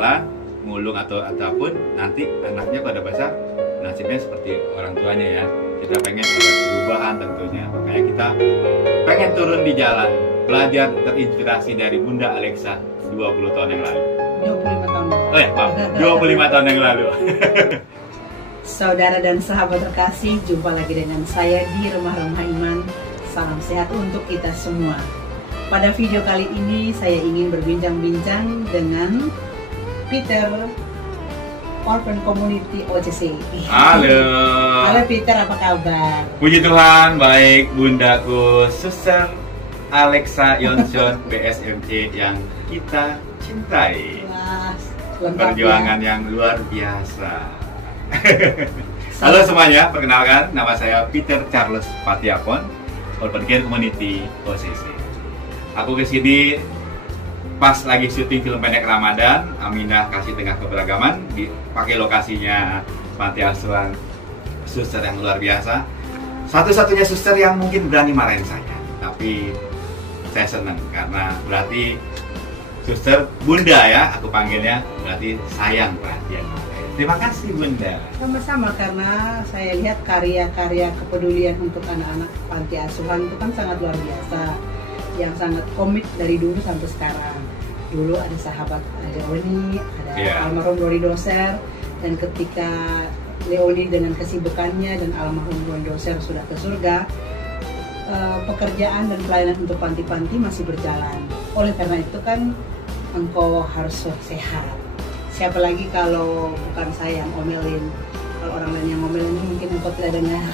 jalan, mulung ataupun nanti anaknya pada besar nasibnya seperti orang tuanya ya. Kita pengen ada perubahan tentunya, makanya kita pengen turun di jalan, belajar terinspirasi dari Bunda Alexa 20 tahun yang lalu. 25 tahun. Maaf, 25 tahun yang lalu. Saudara dan sahabat terkasih, jumpa lagi dengan saya di Rumah-Rumah Iman. Salam sehat untuk kita semua. Pada video kali ini saya ingin berbincang-bincang dengan Peter, Orphan Community OCC. Halo. Halo Peter, apa kabar? Puji Tuhan, baik Bundaku Suster Alexa Yonson PSMC yang kita cintai. Wah, Perjuangan yang luar biasa. Halo semuanya, perkenalkan nama saya Peter Charles Patiakon, Orphan Care Community OCC. Aku kesini pas lagi syuting film pendek Ramadan, Aminah Kasih Tengah Keberagaman, dipakai lokasinya panti asuhan suster yang luar biasa. Satu-satunya suster yang mungkin berani marahin saya, tapi saya senang karena berarti suster Bunda ya, aku panggilnya, berarti sayang perhatian. Terima kasih Bunda. Sama-sama, karena saya lihat karya-karya kepedulian untuk anak-anak panti asuhan itu kan sangat luar biasa, yang sangat komit dari dulu sampai sekarang. Dulu ada sahabat Leoni, ada almarhum Lori Doser, dan ketika Leoni dengan kesibukannya dan almarhum Lori Doser sudah ke surga, pekerjaan dan pelayanan untuk panti-panti masih berjalan. Oleh karena itu kan engkau harus sehat. Siapa lagi kalau bukan saya yang ngomelin. Kalau orang lain yang ngomelin mungkin engkau tidak dengar.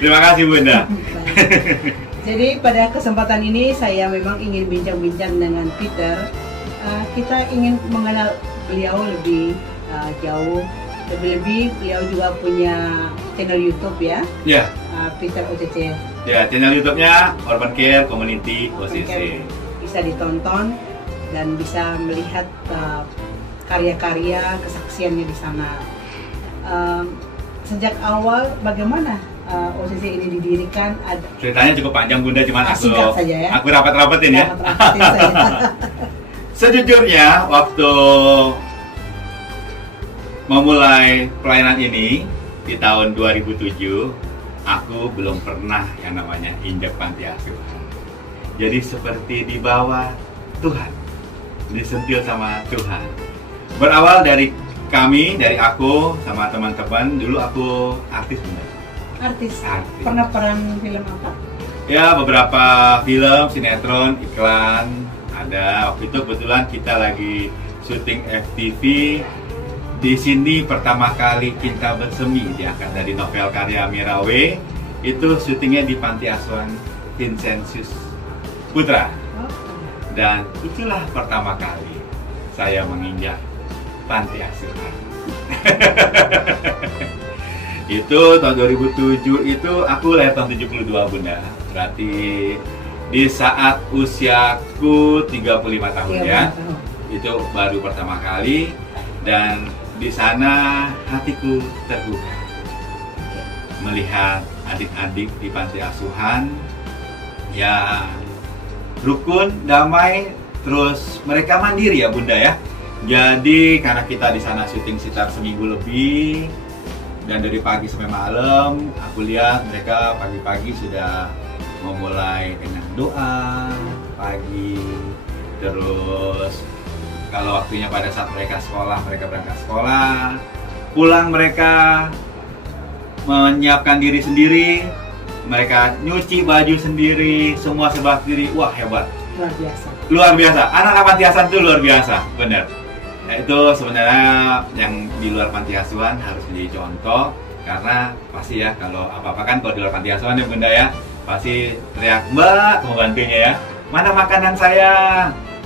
Terima kasih Bunda. Jadi pada kesempatan ini saya memang ingin bincang-bincang dengan Peter. Kita ingin mengenal beliau lebih jauh. Lebih-lebih beliau juga punya channel YouTube ya. Ya. Peter OCC. Ya, channel YouTube-nya Orphan Care Community OCC. Bisa ditonton dan bisa melihat karya-karya kesaksiannya di sana. Sejak awal bagaimana OCC ini didirikan? Ceritanya cukup panjang Bunda, cuman saja, ya? aku rapat-rapatin ya. Sejujurnya waktu memulai pelayanan ini di tahun 2007, aku belum pernah yang namanya injak panti asuhan. Jadi seperti dibawa Tuhan, disentil sama Tuhan. Berawal dari kami, dari aku sama teman-teman. Dulu aku artis Bunda. Artis. Pernah peran film apa? Ya, beberapa film, sinetron, iklan ada. Waktu itu kebetulan kita lagi syuting FTV. Di sini pertama kali Cinta Bersemi diangkat dari novel karya Mirawe. Itu syutingnya di Panti Asuhan Vincentius Putra. Dan itulah pertama kali saya menginjak panti asuhan. Itu tahun 2007, itu aku lahir tahun 72 Bunda. Berarti di saat usiaku 35 tahun ya. Itu baru pertama kali, dan di sana hatiku terbuka melihat adik-adik di panti asuhan yang rukun, damai, terus mereka mandiri ya Bunda ya. Jadi karena kita di sana syuting sekitar seminggu lebih, dan dari pagi sampai malam, aku lihat mereka pagi-pagi sudah memulai dengan doa pagi. Terus kalau waktunya pada saat mereka sekolah, mereka berangkat sekolah, pulang mereka menyiapkan diri sendiri. Mereka nyuci baju sendiri, semua serba sendiri. Wah, hebat. Luar biasa. Luar biasa. Anak-anak panti asuhan itu luar biasa, benar. Nah, itu sebenarnya yang di luar panti asuhan harus menjadi contoh, karena pasti ya kalau apa-apa kan kalau di luar panti asuhan ya Bunda ya, pasti teriak, "Mbak, pembantunya ya, mana makanan saya?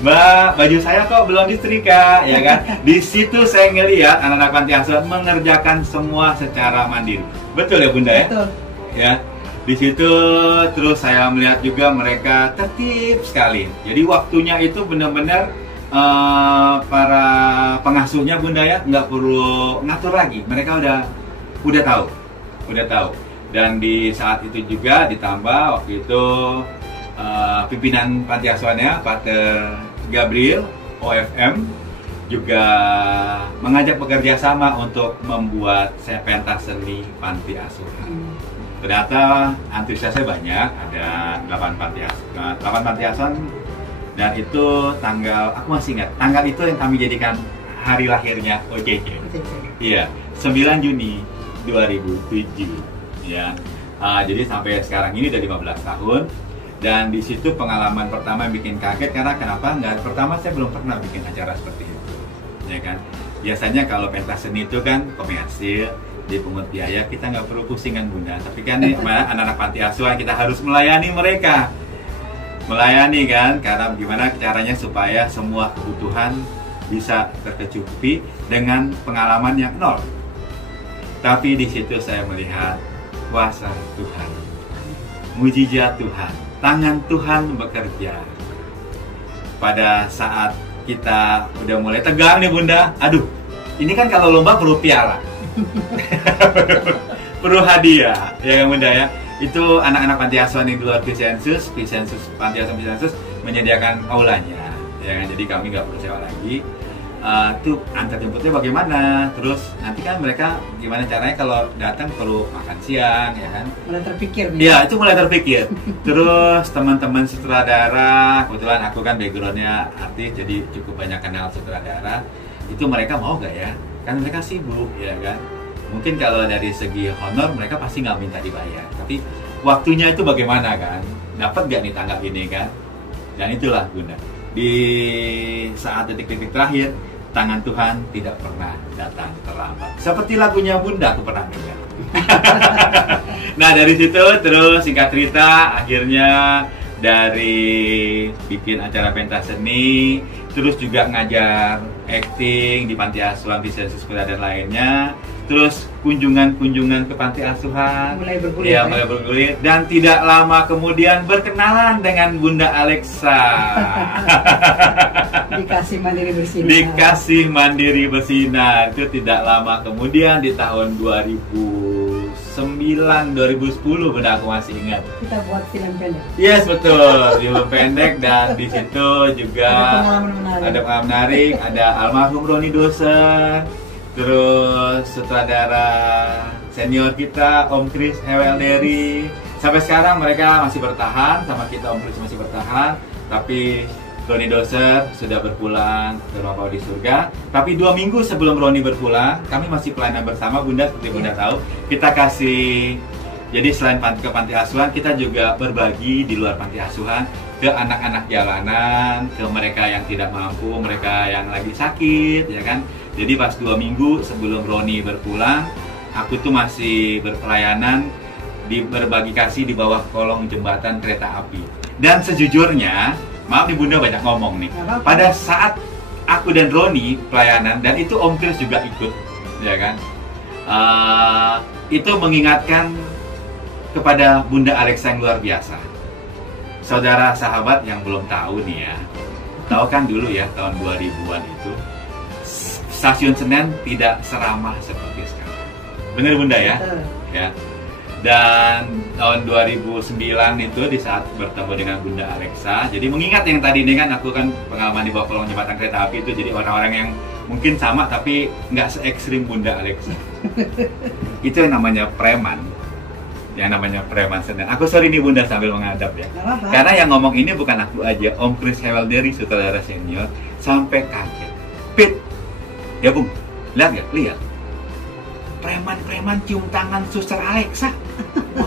Mbak, baju saya kok belum disetrika," ya kan? Di situ saya ngelihat anak-anak panti asuhan mengerjakan semua secara mandiri. Betul ya Bunda ya? Betul. Ya. Di situ terus saya melihat juga mereka tertib sekali. Jadi waktunya itu benar-benar para pengasuhnya Bunda ya nggak perlu ngatur lagi. Mereka udah tahu. Dan di saat itu juga ditambah waktu itu pimpinan panti asuhannya Pater Gabriel OFM juga mengajak bekerja sama untuk membuat pentas seni panti asuhan. Ternyata antusiasnya banyak, ada 8 panti asuhan, dan itu tanggal, aku masih ingat, tanggal itu yang kami jadikan hari lahirnya OJJ. Iya, 9 Juni 2007. Ya. Jadi sampai sekarang ini udah 15 tahun. Dan di situ pengalaman pertama yang bikin kaget, karena kenapa? Pertama saya belum pernah bikin acara seperti itu, ya kan? Biasanya kalau pentas seni itu kan komersil, dipungut biaya, kita nggak perlu pusing kan Bunda. Tapi kan anak-anak panti asuhan kita harus melayani mereka, melayani kan? Karena gimana caranya supaya semua kebutuhan bisa tercukupi dengan pengalaman yang nol. Tapi di situ saya melihat kuasa Tuhan, mujizat Tuhan. Tangan Tuhan bekerja. Pada saat kita udah mulai tegang nih Bunda, aduh, ini kan kalau lomba perlu piala, perlu hadiah, ya kan Bunda ya. Itu anak-anak panti asuhan di luar Visensus panti asuhan Visensus menyediakan aulanya, ya kan. Jadi kami nggak perlu sewa lagi. Tuh antar jemputnya bagaimana, terus nanti kan mereka gimana caranya kalau datang perlu makan siang, ya kan, mulai terpikir nih. Ya itu mulai terpikir. Terus teman-teman sutradara, kebetulan aku kan backgroundnya artis, jadi cukup banyak kenal sutradara, itu mereka mau gak ya, kan mereka sibuk, ya kan. Mungkin kalau dari segi honor mereka pasti nggak minta dibayar, tapi waktunya itu bagaimana kan, dapat gak nih tanggap ini kan. Dan itulah Bunda, di saat detik-detik terakhir, tangan Tuhan tidak pernah datang terlambat. Seperti lagunya Bunda aku pernah dengar. Nah dari situ terus singkat cerita, akhirnya dari bikin acara pentas seni, terus juga ngajar acting di panti asuhan Visensus dan lainnya, terus kunjungan-kunjungan ke panti asuhan mulai bergulir, ya, mulai bergulir, dan tidak lama kemudian berkenalan dengan Bunda Alexa. Dikasih Mandiri Bersinar. Dikasih Mandiri Bersinar itu tidak lama kemudian di tahun 2009-2010, Bunda, aku masih ingat. Kita buat film pendek. Yes, betul, film pendek, dan di situ juga ada pengalaman menarik, ada almarhum Roni Doser, terus sutradara senior kita Om Kris Hewelderi. Sampai sekarang mereka masih bertahan sama kita, Om Kris masih bertahan, tapi Roni Doser sudah berpulang ke rumah Bapa di surga. Tapi 2 minggu sebelum Roni berpulang, kami masih pelayanan bersama Bunda, seperti Bunda tahu. Kita kasih, jadi selain ke panti asuhan, kita juga berbagi di luar panti asuhan ke anak-anak jalanan, ke mereka yang tidak mampu, mereka yang lagi sakit, ya kan. Jadi pas 2 minggu sebelum Roni berpulang, aku tuh masih berpelayanan berbagi kasih di bawah kolong jembatan kereta api. Dan sejujurnya, maaf nih Bunda banyak ngomong nih. Pada saat aku dan Roni pelayanan, dan itu Om Kris juga ikut, ya kan. Itu mengingatkan kepada Bunda Alexa yang luar biasa. Saudara sahabat yang belum tahu nih ya, tahu kan dulu ya tahun 2000-an itu Stasiun Senen tidak seramah seperti sekarang. Bener Bunda ya? Ya. Dan tahun 2009 itu di saat bertemu dengan Bunda Alexa, jadi mengingat yang tadi ini kan aku kan pengalaman di bawah kolong jembatan kereta api itu, jadi orang-orang yang mungkin sama tapi nggak se-ekstrim Bunda Alexa. Itu yang namanya preman, yang namanya preman Senen. Aku sorry nih Bunda sambil menghadap ya, karena yang ngomong ini bukan aku aja, Om Kris Hewelderi sutradara senior sampai kaget. Pit, ya Bung, lihat nggak? Lihat. Preman-preman cium tangan Suster Alexa.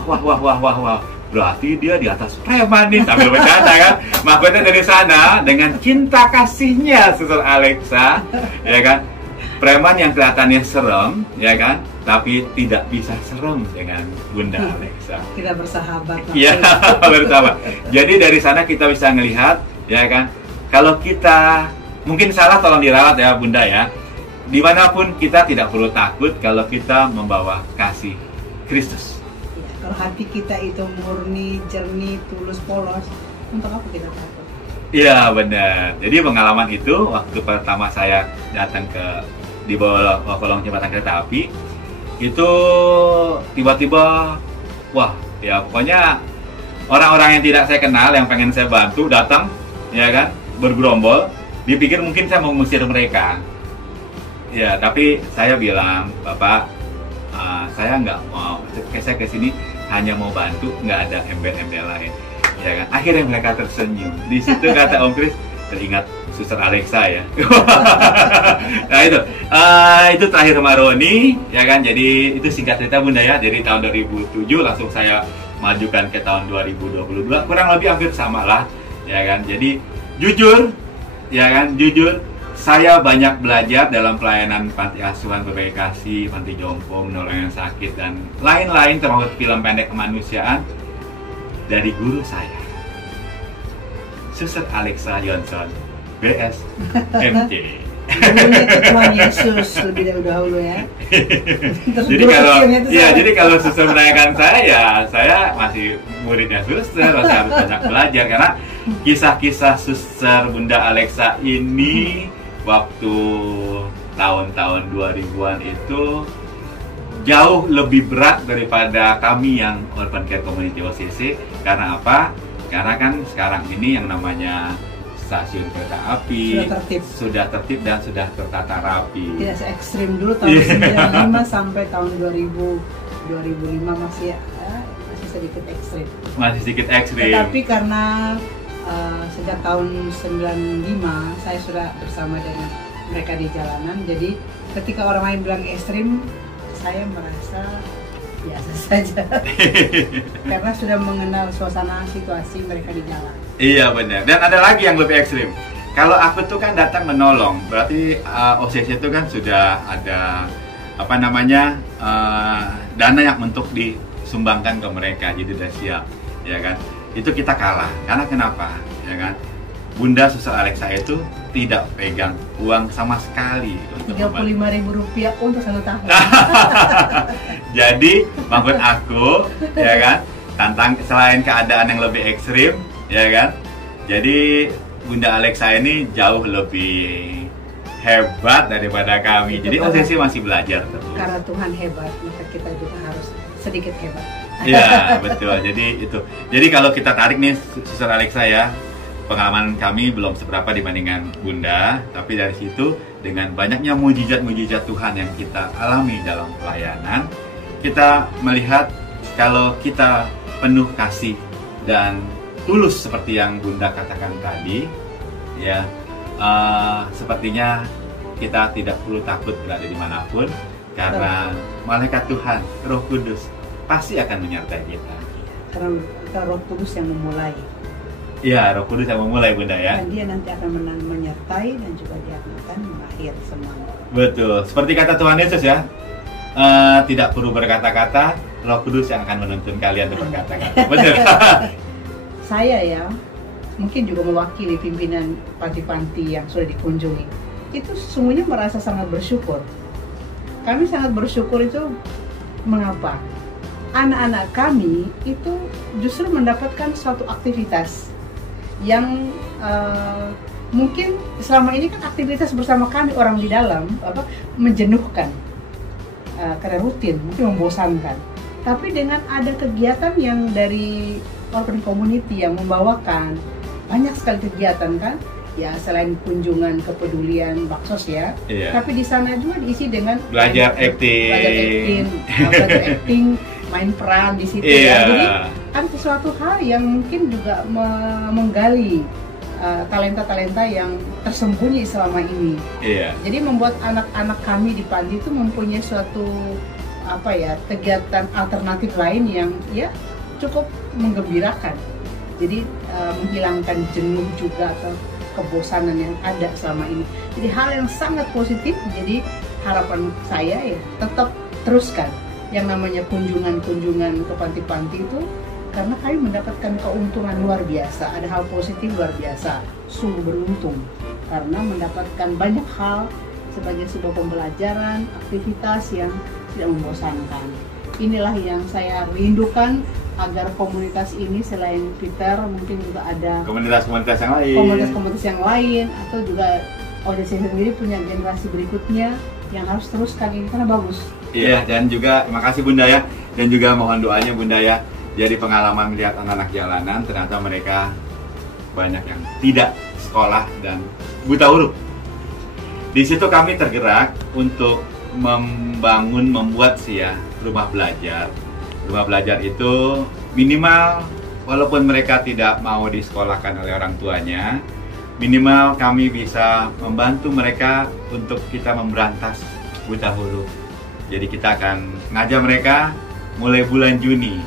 Wah. Berarti dia di atas preman nih, sambil bercanda kan. Makanya dari sana dengan cinta kasihnya Suster Alexa, ya kan. Preman yang kelihatannya serem, ya kan, tapi tidak bisa serem dengan Bunda Alexa. Kita bersahabat. Iya, bersahabat. Jadi dari sana kita bisa ngelihat, ya kan. Kalau kita mungkin salah, tolong diralat ya Bunda ya. Dimanapun kita tidak perlu takut kalau kita membawa kasih Kristus. Ya, kalau hati kita itu murni, jernih, tulus, polos, untuk apa kita takut? Iya benar. Jadi pengalaman itu waktu pertama saya datang di bawah kolong jembatan kereta api, itu tiba-tiba, wah ya pokoknya orang-orang yang tidak saya kenal yang pengen saya bantu datang, ya kan, bergerombol. dipikir mungkin saya mau mengusir mereka. Ya, tapi saya bilang, Bapak, saya nggak mau, saya ke sini hanya mau bantu, nggak ada embel-embel lain. Ya kan? Akhirnya mereka tersenyum. Di situ kata Om Kris, teringat Suster Alexa ya. Nah itu terakhir sama Roni, ya kan. Jadi itu singkat cerita Bunda ya. Dari tahun 2007 langsung saya majukan ke tahun 2022, kurang lebih hampir sama lah, ya kan. Jadi jujur, ya kan, jujur saya banyak belajar dalam pelayanan panti asuhan, berbagai kasih, panti jompo, menolong yang sakit dan lain-lain, termasuk film pendek kemanusiaan dari guru saya, Suster Alexa Johnson, BS MT. Gurunya itu Tuhan Yesus lebih dahulu ya. Jadi kalau suster menanyakan saya masih muridnya suster, masih harus banyak belajar karena kisah-kisah suster Bunda Alexa ini waktu tahun-tahun 2000-an itu jauh lebih berat daripada kami yang Urban Care Community OCC. Karena apa? Karena kan sekarang ini yang namanya stasiun kereta api sudah tertib dan sudah tertata rapi. Tidak se-ekstrim dulu tahun 95 sampai tahun 2005 masih sedikit ekstrim. Masih sedikit ekstrim. Tetapi karena sejak tahun 95 saya sudah bersama dengan mereka di jalanan. Jadi ketika orang lain bilang ekstrim, saya merasa biasa saja. Karena sudah mengenal suasana situasi mereka di jalan. Iya benar. Dan ada lagi yang lebih ekstrim. Kalau aku tuh kan datang menolong, berarti OCC itu kan sudah ada dana yang untuk disumbangkan ke mereka, jadi udah siap, ya kan? Itu kita kalah. Karena kenapa? Ya kan? Bunda Suster Alexa itu tidak pegang uang sama sekali. Rp35.000 untuk 1 tahun. Jadi maksud aku, ya kan, selain keadaan yang lebih ekstrim, ya kan. Jadi Bunda Alexa ini jauh lebih hebat daripada kami. Jadi OCC masih belajar terus. Karena Tuhan hebat, maka kita juga harus sedikit hebat. Iya betul. Jadi kalau kita tarik nih Suster Alexa ya, pengalaman kami belum seberapa dibandingkan Bunda, tapi dari situ dengan banyaknya mujizat-mujizat Tuhan yang kita alami dalam pelayanan, kita melihat kalau kita penuh kasih dan tulus seperti yang Bunda katakan tadi, ya sepertinya kita tidak perlu takut berada dimanapun, karena malaikat Tuhan, Roh Kudus pasti akan menyertai kita. Karena Roh Kudus yang memulai. Iya, Roh Kudus yang memulai Bunda ya. Dan dia nanti akan menyertai dan juga dia akan mengakhiri semuanya. Betul, seperti kata Tuhan Yesus ya, tidak perlu berkata-kata, Roh Kudus yang akan menuntun kalian untuk berkata-kata. Betul. Saya ya, mungkin juga mewakili pimpinan panti-panti yang sudah dikunjungi. Itu semuanya merasa sangat bersyukur. Kami sangat bersyukur itu mengapa? Anak-anak kami itu justru mendapatkan suatu aktivitas yang mungkin selama ini kan aktivitas bersama kami orang di dalam menjenuhkan karena rutin, mungkin membosankan. Tapi dengan ada kegiatan yang dari Urban Community yang membawakan banyak sekali kegiatan kan, ya selain kunjungan kepedulian baksos ya, tapi di sana juga diisi dengan belajar acting, main peran di situ ya. Jadi ada sesuatu hal yang mungkin juga menggali talenta-talenta yang tersembunyi selama ini. Jadi membuat anak-anak kami di panti itu mempunyai suatu kegiatan alternatif lain yang ya cukup menggembirakan. Jadi menghilangkan jenuh juga atau kebosanan yang ada selama ini. Jadi hal yang sangat positif. Jadi harapan saya ya tetap teruskan yang namanya kunjungan ke panti-panti itu, karena kami mendapatkan keuntungan luar biasa. Ada hal positif luar biasa. Sungguh beruntung karena mendapatkan banyak hal sebagai sebuah pembelajaran, aktivitas yang tidak membosankan. Inilah yang saya rindukan, agar komunitas ini selain Peter mungkin juga ada komunitas-komunitas yang lain atau juga OCC sendiri punya generasi berikutnya yang harus teruskan ini karena bagus. Iya, dan juga terima kasih Bunda ya, dan juga mohon doanya Bunda ya. Jadi pengalaman melihat anak-anak jalanan, ternyata mereka banyak yang tidak sekolah dan buta huruf. Di situ kami tergerak untuk membuat rumah belajar. Rumah belajar itu minimal, walaupun mereka tidak mau disekolahkan oleh orang tuanya, minimal kami bisa membantu mereka untuk kita memberantas buta huruf. Jadi kita akan ngajar mereka mulai bulan Juni.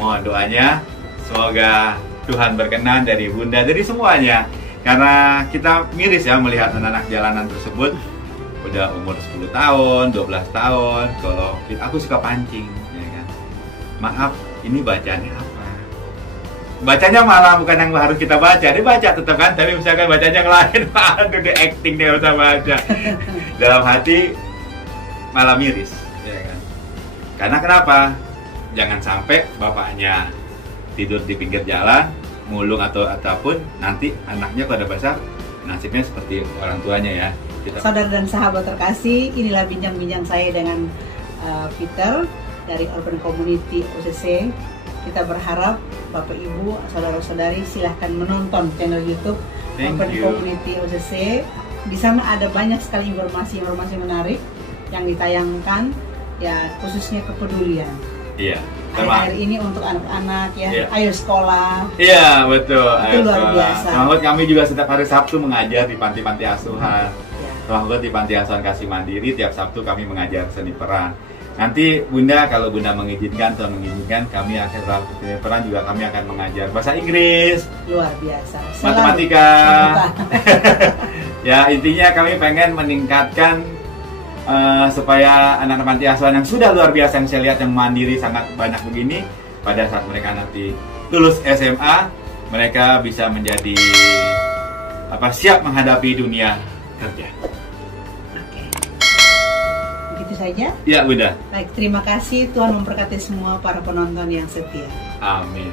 Mohon doanya, semoga Tuhan berkenan dari Bunda, dari semuanya. Karena kita miris ya melihat anak-anak jalanan tersebut udah umur 10 tahun, 12 tahun. Kalau aku suka pancing, ya kan. Maaf, ini bacanya apa? Bacanya malah bukan yang harus kita baca. Dia baca tetap kan, tapi misalkan bacanya yang lain, aduh dia acting, dia usah baca. Dalam hati malah miris, ya kan. Karena kenapa? Jangan sampai bapaknya tidur di pinggir jalan, mulung ataupun nanti anaknya pada besar nasibnya seperti orang tuanya ya. Saudara dan sahabat terkasih, inilah bincang-bincang saya dengan Peter dari Urban Community OCC. Kita berharap Bapak Ibu, saudara-saudari silahkan menonton channel YouTube Urban Community OCC. Di sana ada banyak sekali informasi menarik yang ditayangkan, ya khususnya kepedulian. Iya. Akhir ini untuk anak-anak ya, ayo sekolah. Iya betul. Itu luar biasa. Selamat, kami juga setiap hari Sabtu mengajar di panti-panti asuhan. Selamat di Panti Asuhan Kasih Mandiri, tiap Sabtu kami mengajar seni peran. Nanti Bunda, kalau Bunda mengizinkan, Tuhan mengizinkan, kami akan seni peran juga kami akan mengajar bahasa Inggris. Luar biasa. Matematika. Ya intinya kami pengen meningkatkan supaya anak-anak panti asuhan yang sudah luar biasa, yang saya lihat yang mandiri sangat banyak begini, pada saat mereka nanti lulus SMA, mereka bisa menjadi siap menghadapi dunia kerja. Oke. Begitu saja? Ya, Bunda. Baik, terima kasih. Tuhan memberkati semua para penonton yang setia. Amin.